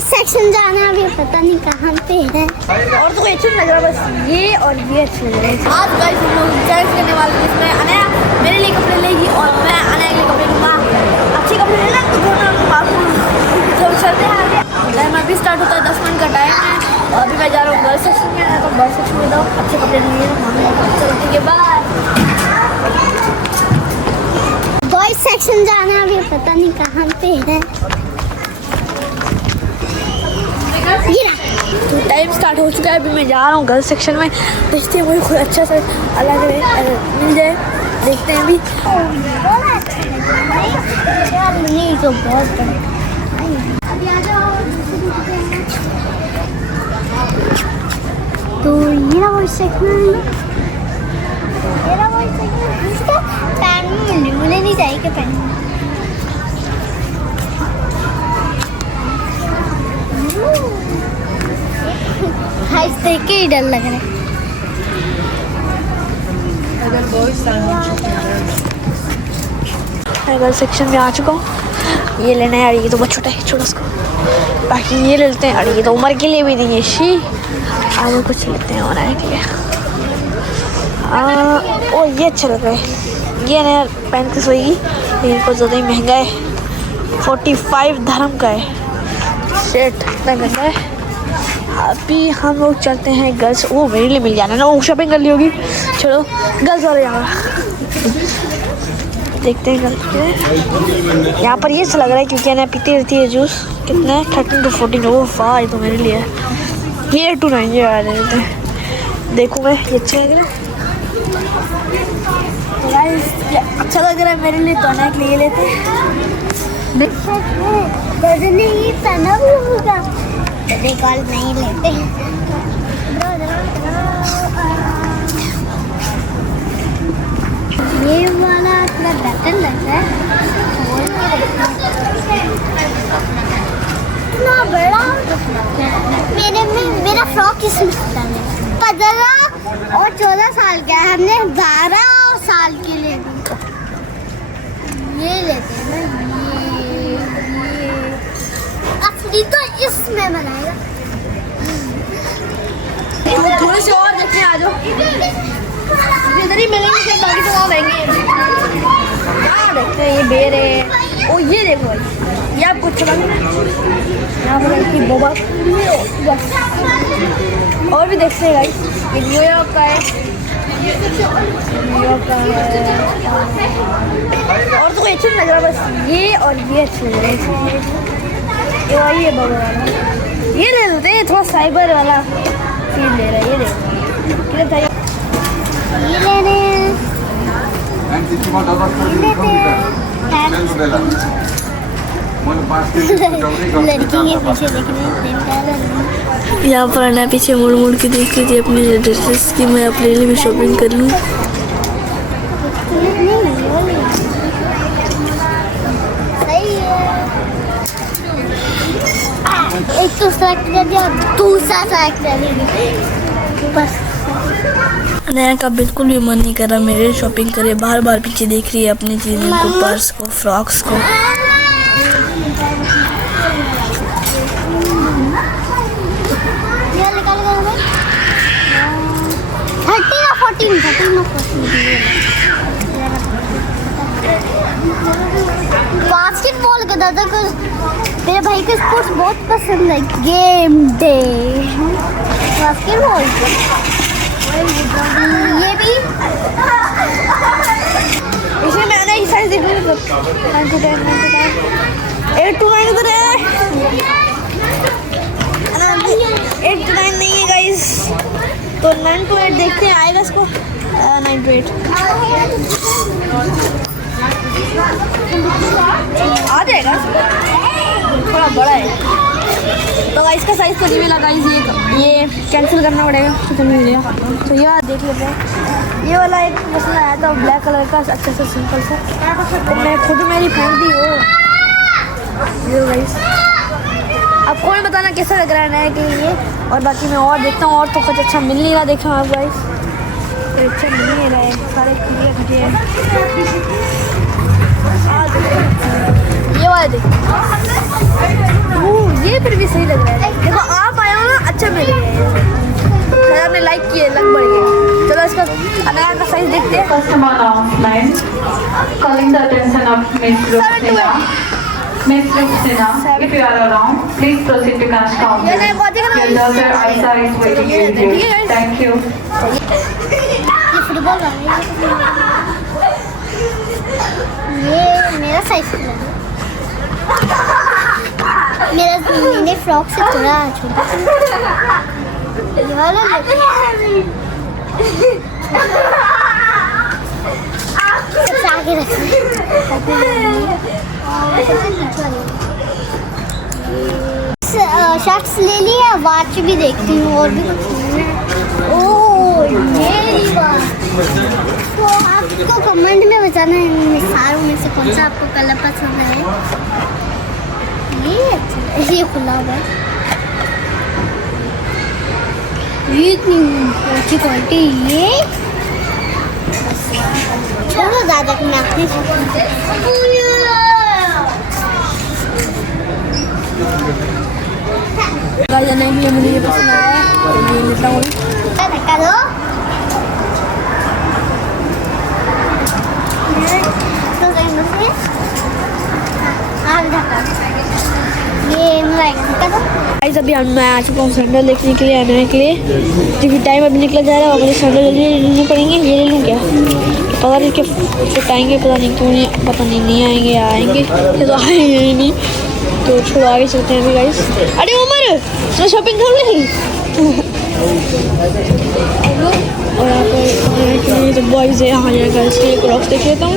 Boys section जाना अभी पता नहीं कहाँ पे है। और तो कोई अच्छा लग रहा बस ये और ये अच्छे लग रहे हैं। आज गाइस हम लोग चेंज करने वाले हैं। इसमें अनया मेरे लिए कपड़े लेगी और मैं अनया के लिए कपड़े लूँगा। अच्छे कपड़े लेना तो तो चलते हैं आगे। टाइम अभी स्टार्ट होता है, 10 मिनट का टाइम है और अभी मैं जा रहा हूँ गर्ल्स सेक्शन में। तो गर्ल्स सेक्शन में दो अच्छे कपड़े लूँगी चलते के बाद। बॉयज सेक्शन जाना अभी पता नहीं कहाँ पे है। तो टाइम स्टार्ट हो चुका है, अभी मैं जा रहा हूँ गर्ल्स सेक्शन में। देखते हैं मुझे खुद अच्छा सा अलग मिल जाए, देखते हैं अभी। ये तो बहुत तो ये रहा बॉयज सेक्शन, ये रहा बॉयज सेक्शन। इसका पैन में मुझे नहीं चाहिए कि पैन हाइस देख के ही डर लग रहा है। गर्ल्स सेक्शन में आ चुका हूँ। ये लेना है यार, ये तो बहुत छोटा है, छोटा उसको। बाकी ये ले लेते हैं, और ये तो उम्र के लिए भी नहीं है। शी आगे कुछ लेते हैं और आने के लिए। ओ ये अच्छा लग रहा है, ये नया 35 होगी लेकिन कुछ ज़्यादा ही महंगा है। 45 धर्म का है, सेट इतना महंगा है। अभी हम लोग चलते हैं गर्ल्स। वो मेरे लिए मिल जाना ना, वो शॉपिंग कर ली होगी। चलो गर्ल्स वाले यहाँ देखते हैं गर्ल्स। यहाँ पर ये अच्छा लग रहा है क्योंकि ना पीती रहती है जूस। कितना है 13 to 14। वो वाह ये तो मेरे लिए है। ये 8 to 9 ये आ रहे थे। देखो मैं ये अच्छा लग रहा है, अच्छा लग रहा है मेरे लिए। तो अनेक लिए लेते हैं। ये पहना भी होगा कॉल नहीं लेते। ये वाला थोड़ा बेटर लग रहा है। इतना बड़ा मेरा फ्रॉक इसमें 15 और 14 साल का है। हमने 12 साल के लिए ये लेते हैं ना। ये असली तो इसमें बनाएगा। थोड़ी सी और देखने आ जाओ, इधर ही मिलेंगे सब, बाकी तो वहाँ महंगे। यहाँ देखते हैं ये बेर है। ओ ये देखो भाई, ये आपको अच्छा लगा। यहाँ पर लड़की बोबा और भी देखते हैं गाइस। ये न्यूयॉर्क का है, न्यूयॉर्क का है। और तो कोई अच्छा लग रहा बस ये और ये अच्छे लग रहे हैं। ये वही है बबा वाला, ये ले लेते हैं। थोड़ा साइबर वाला फील ले रहा है। ये देखो कितना था ये ले रहे हैं। लड़की के पीछे देखने। यहाँ पर आना पीछे मुड़ मुड़ के देख रही थी अपनी ड्रेसेस की। मैं अपने लिए भी शॉपिंग कर लूँ। एक तो सेलेक्ट कर दिया, दूसरा सेलेक्ट कर दिया बस। नया का बिल्कुल भी मन नहीं कर रहा मेरे शॉपिंग करे। बार बार पीछे देख रही है अपनी चीज़ों को, पर्स को, फ्रॉक्स को। बास्केटबॉल का दादा को, मेरे भाई को स्पोर्ट्स बहुत पसंद है। Game day basketball. ये भी इसमें मैंने ही साइज देख ली। 9 to 10, 8 to 9 उधर है। 8 to 9 नहीं है गाइस, तो 9 to 8 देखते हैं आएगा इसको। 9 to 8 आ जाएगा, थोड़ा बड़ा है। तो गाइस का साइज तो नहीं मिला गाइस, ये कैंसिल करना पड़ेगा तो मिल जाएगा। तो ये देख लेते हैं। ये वाला एक पसंद आया था ब्लैक कलर का, अच्छा सा सिंपल सा। तो मैं खुद मेरी पहन दी हो। ये गाइस अब कौन बताना कैसा लग रहा है नया के लिए। और बाकी मैं और देखता हूँ, और तो कुछ अच्छा मिल नहीं रहा। देखा आप गाइस अच्छा मिल नहीं रहा है, सारे खड़े खड़े हैं। ये वाले देखो, ये फिर भी सही लग रहा है। देखो आप आए हो ना, अच्छा मिल गया, आपने लाइक किए, लग बढ़ गया। चलो इसका अनाया का साइज देखते हैं। Customer announcement. Calling the attention of Miss Ruxina. Miss Ruxina, if you are around, please proceed to cash counter. Your daughter Aisha is waiting with you. Thank you. ये फुटबॉल है, ये मेरा साइज है। मैंने frock से थोड़ा छोटा ये वाला सबसे आगे रखना शर्ट्स ले लिया, वॉच भी देखती हूँ और भी कुछ लेना है। ओह मेरी बात, तो आपको कमेंट में बताना है इन सारों में से कौन सा आपको कलर पसंद है। ये अच्छा, ये खुला हुआ है, ये इतनी अच्छी क्वालिटी। ये छोड़ो ज़्यादा कि मैं अपनी जाने के लिए मुझे ये पसंद आया है, तो ये लेता हूँ। धक्का दो, तो आप धक्का, ये धक्का दो। गाइस अभी मैं आ चुका हूँ सैंडल देखने के लिए, आने के लिए, क्योंकि टाइम अभी निकला जा रहा है और मुझे सैंडल जल्दी लेने पड़ेंगे। ये ले लूँ क्या, पता नहीं कि फिट आएंगे, पता नहीं क्यों नहीं, पता नहीं आएंगे या आएंगे, ये तो आएंगे ही नहीं। तो छोड़ो आगे चलते हैं अभी गाइस। अरे उमर तो शॉपिंग कर ली। और यहाँ पर तो बॉयज़ है, यहाँ जाएगा इसलिए क्रॉक्स देख लेता हूँ।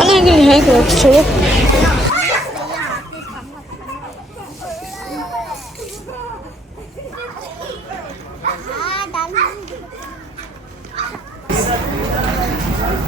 अलग है क्रॉक्स, छोड़ो।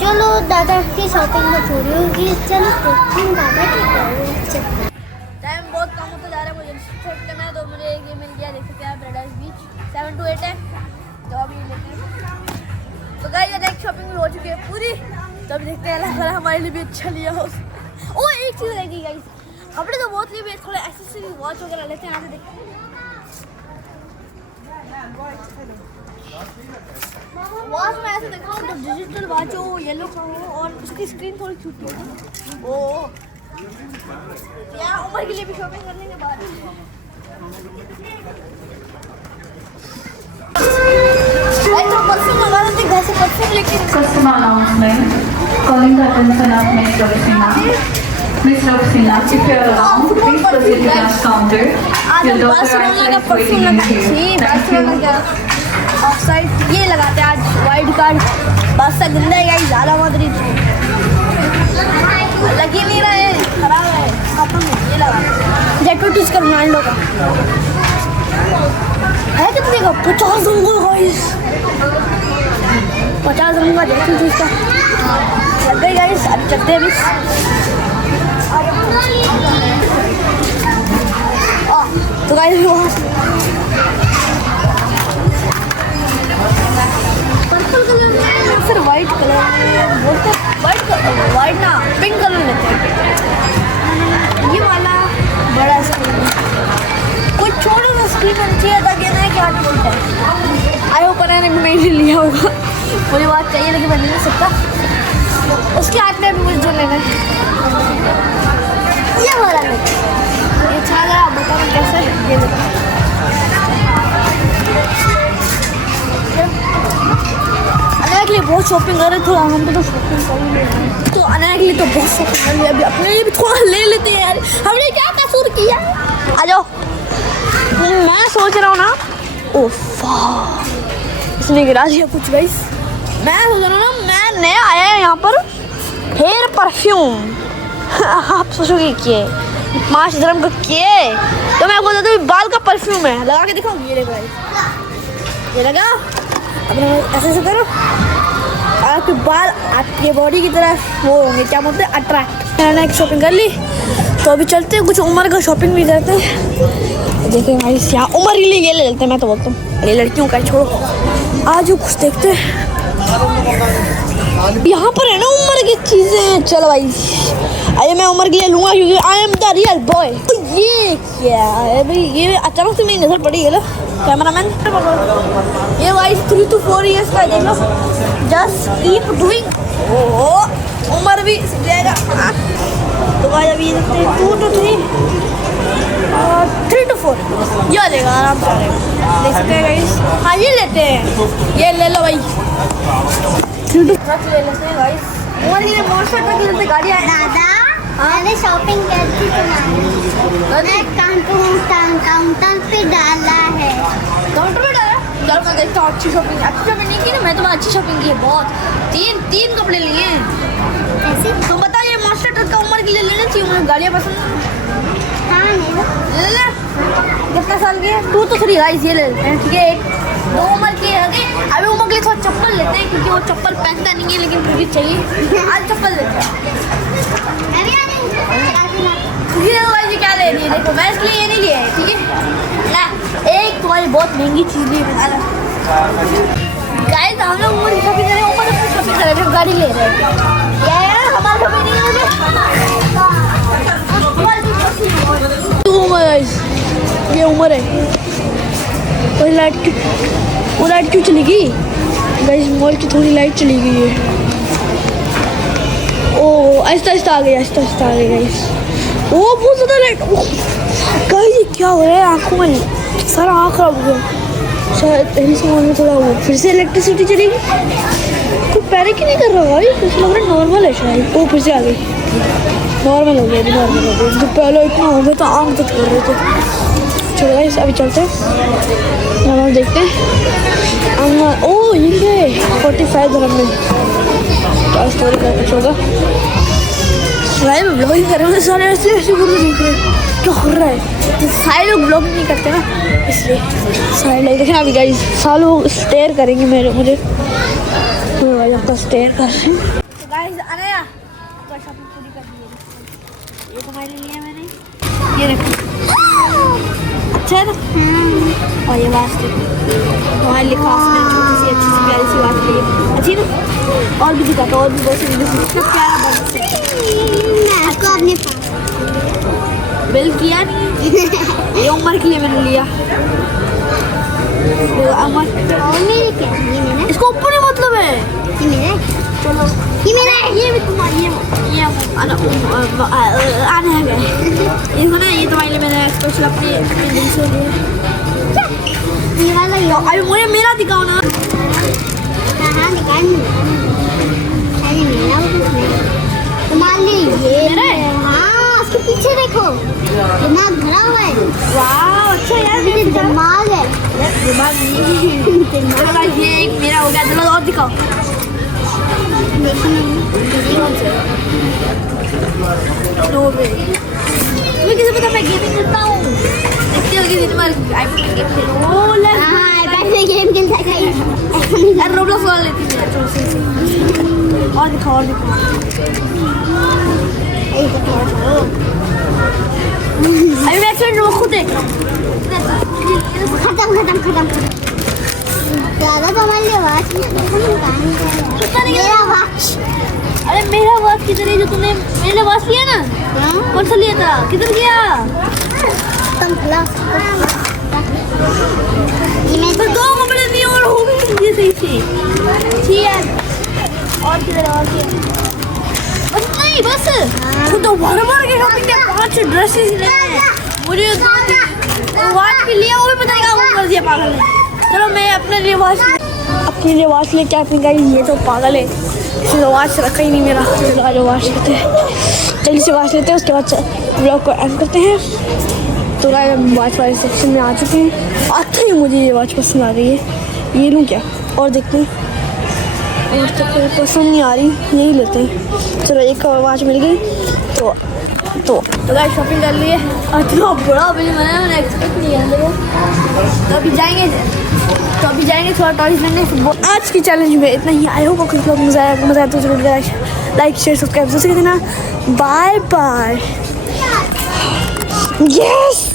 चलो दादा की शॉपिंग में पूरी होगी, चलो दादा की टाइम बहुत कम होता जा रहा है, मुझे सेट करना है, तो मुझे एक ये मिल गया, देख सकते हैं पैराडाइज बीच 7 to 8 है, तो अभी लेते हैं। तो गाइस ये शॉपिंग हो चुकी है पूरी, तो अभी देखते हैं अगर हमारे लिए भी अच्छा लिया हो। ओ एक चीज़ रह गई गाइस, कपड़े तो बहुत लिए, थोड़े एक्सेसरी वॉच वगैरह लेते हैं, यहाँ से देखते हैं। वॉच में ऐसे देखा तो डिजिटल वॉच हो, येलो का हो और उसकी स्क्रीन थोड़ी छोटी हो। ओ क्या उमर के लिए भी शॉपिंग करने के बाद परफ्यूम मंगा लेते घर से, परफ्यूम लेके। Customer announcement. Calling the attention of Miss Ruxina. Miss Ruxina, if you are around, please proceed to cash counter. Your daughter Aisha is waiting with you. Thank you. Offside ये लगाते हैं आज, wide card बस से गंदा है guys, ज़्यादा मत रही लग ही नहीं रहा है, खराब है, खत्म है। ये लगा जेटो का रोनाल्डो का है, कितने का 50 दूंगा गाइस, 50 दूंगा जेटो का लग गई गाइस। अब चलते हैं तो गाइस पर्पल कलर में फिर वाइट कलर में बोलते, वाइट ना पिंक कलर लेते हैं। ये वाला बड़ा स्क्रीन, कुछ छोटा सा स्क्रीन चाहिए ताकि ना कि 8 वोल्ट है। आई होप मैंने नहीं लिया होगा, मुझे बात चाहिए लेकिन मैं नहीं ले सकता, उसके हाथ में भी मुझे जो लेना है ये वाला नहीं। ये अच्छा लगा, आप बताओ कैसे ये लेना। अनाया के लिए बहुत शॉपिंग कर रहे, थोड़ा हम तो शॉपिंग कर लिए, तो अनाया के लिए तो बहुत शॉपिंग कर लिया, अभी अपने लिए भी थोड़ा ले लेते हैं यार, हमने क्या कसूर किया। आ जाओ, मैं सोच रहा हूँ ना, ओह इसने गिरा दिया कुछ गाइस। मैं सोच रहा हूँ ना, मैं नया आया है यहाँ पर हेयर परफ्यूम। आप सोचोगे किए 5 dirham का किए, तो मैं बोल देता हूँ बाल का परफ्यूम है, लगा के दिखाऊँ। ये देखो गाइस, ये लगा, अपने ऐसे करो, आपके बाल आपके बॉडी की तरह वो होंगे, क्या बोलते हैं, अट्रैक्ट। मैंने एक शॉपिंग कर ली, तो अभी चलते हैं कुछ उमर का शॉपिंग भी करते हैं। देखिए भाई यहाँ उमर के लिए ये ले लेते हैं, मैं तो बोलता हूँ अरे लड़कियों का छोड़ो, आज कुछ देखते हैं। यहाँ पर है ना उमर की चीज़ें, चलो भाई अरे मैं उमर के लिए लूँगा क्योंकि I am the real boy. ये क्या है भाई, ये अचानक से मेरी नज़र पड़ी है ना कैमरामैन। ये भाई 3 to 4 years का है, देख लो। Just keep doing. ओह उमर भी सीख जाएगा। तो भाई अभी ये देखते हैं 2 to 3 और 3 to 4 ये आ जाएगा, आराम से आ जाएगा। देख सकते हैं गाइस। हाँ ये लेते हैं, ये ले लो भाई। 3 to 4 ले लेते हैं गाइस। उमर के लिए मॉन्स्टर ट्रक लेते गाड़ी है। दादा मैंने शॉपिंग करती मैं काउंटर पे डाला है। काउंटर पे डाला? चलो मैं देखता हूँ। अच्छी शॉपिंग नहीं की ना, मैं तो अच्छी शॉपिंग की है बहुत। तीन कपड़े लिए हैं। कैसे? तो बता ये मॉन्स्टर ट्रक का उमर के लिए लेना चाहिए। उन्हें गाड़ियाँ पसंद हाँ ले ले। कितना साल की है? 2 to 3 गाइस, ये ले लेते हैं ठीक है। 2 उमर के आगे अभी उमर के लिए थोड़ा चप्पल लेते हैं क्योंकि वो चप्पल पहनता नहीं है, लेकिन फिर भी चाहिए। आज चप्पल लेते हैं। ये क्या ले रही है? देखो मैं इसके लिए ये नहीं लिया है ठीक है ना। एक तुम्हारी बहुत महंगी चीज़ ली है गाइस। हम लोग उमर की शॉपिंग कर रहे हैं, उमर अपनी शॉपिंग कर रहे हैं, गाड़ी ले रहे हैं। यार हमारा शॉपिंग नहीं है। ये उम्र है। वो लाइट क्यों चली गई गाइस? मॉल की थोड़ी लाइट चली गई है। ओ आहिस्ता आ गई गाइस। ओ बहुत ज़्यादा लाइट। गाइस ये क्या हो रहा है? आँखों में सारा आँख खराब हो गया शायद। में थोड़ा वो फिर से इलेक्ट्रिसिटी चलेगी। कोई पैनिक ही नहीं कर रहा भाई, ऐसा लग रहा है नॉर्मल है शायद। वो फिर से आ गई, नॉर्मल हो गया। तो पहले इतना हो गया तो आँख दर्द कर रहे थे। चलो गाइस अभी चलते हैं और देखते हैं। ओ ये 45 dirham में क्या स्टोरी का कुछ होगा। भाई मैं ब्लॉगिंग कर रहा हूँ, सारे ऐसे देख रहे हैं क्या हो रहा है। सारे लोग ब्लॉगिंग नहीं करते ना, इसलिए सारे लोग देखें। अभी गाइस सारे लोग स्टेयर करेंगे मुझे भाई आपका स्टेयर कर रहे हैं। तो गाइस अनया तो शॉपिंग पूरी कर दी है। ये तुम्हारे लिए लिया मैंने, ये रखो। अच्छा है ना। और ये वास्ते हमारे लिए खास में छोटी सी अच्छी सी प्यारी सी वास्ते ली अच्छी ना। और भी दिखाता, और भी बहुत सी कितना प्यारा बन आपको अपने बिल किया नहीं। ये उमर के लिए मैंने लिया। मेरे क्या ये मेरा? इसको ऊपर ही मतलब है। ये मेरा है? चलो ये मेरा है। ये भी तुम्हारी ये आने है। इसको ना ये तुम्हारे लिए मैंने स्पेशल अपने दिल से लिया। ये वाला ये अभी मुझे मेरा दिखाओ ना। हाँ निकाल। अरे मेरा वो कुछ नहीं। तुम्हारे लिए ये मेरा है? हाँ उसके पीछे देखो दिमाग भरा हुआ है। वाह अच्छा यार, मेरे दिमाग है। दिमाग नहीं। चलो गाइस ये एक मेरा हो गया। चलो और दिखाओ। तुम्हें किसे पता मैं गेमिंग करता हूँ? देखते होगी दिन भर आईफोन में गेम खेलो। ओ ले हाँ आईपैड में गेम खेलता है। यार रोब्लॉक्स वाला लेती है। चलो सही और दिखाओ और दिखाओ। अभी मैं एक्सीडेंट खुद देख रहा हूँ। खत्म ज़्यादा तो हमारे लिए वॉच मेरा वॉच। अरे मेरा वॉच किधर है जो तुमने मेरे लिए वॉच लिया ना? कौन सा लिया था? किधर गया? तुम खुला पर 2 कपड़े दिए और हो गई ये सही से। ठीक है और किधर और बस नहीं बस खुद तो भर के शॉपिंग के 5 ड्रेसेस लेने हैं मुझे। वॉच भी लिया, वो भी पता नहीं कहाँ कर दिया पागल ने। चलो मैं अपने लिए वॉच लेके आती हूँ। ये तो पागल है, इसने वॉच रखा ही नहीं मेरा। चलो वॉच लेते हैं, जल्दी से वॉच लेते हैं, उसके बाद ब्लॉग को एंड करते हैं। तो गाइस हम वॉच वाले सेक्शन में आ चुके हैं। आते ही मुझे ये वॉच पसंद आ गई है, ये लूँ क्या? और देखते हैं, और तो पसंद नहीं आ रही, यही लेते हैं। चलो एक वॉच मिल गई तो गाइस शॉपिंग कर लिए। इतना बड़ा बिल बनाया मैंने एक्सपेक्ट नहीं किया। देखो तो अभी जाएंगे थोड़ा टॉयज लेने। आज की चैलेंज में इतना ही। आई होप आपको मज़ा आया तो जरूर लाइक शेयर सब्सक्राइब जरूर से देना। Bye bye. यस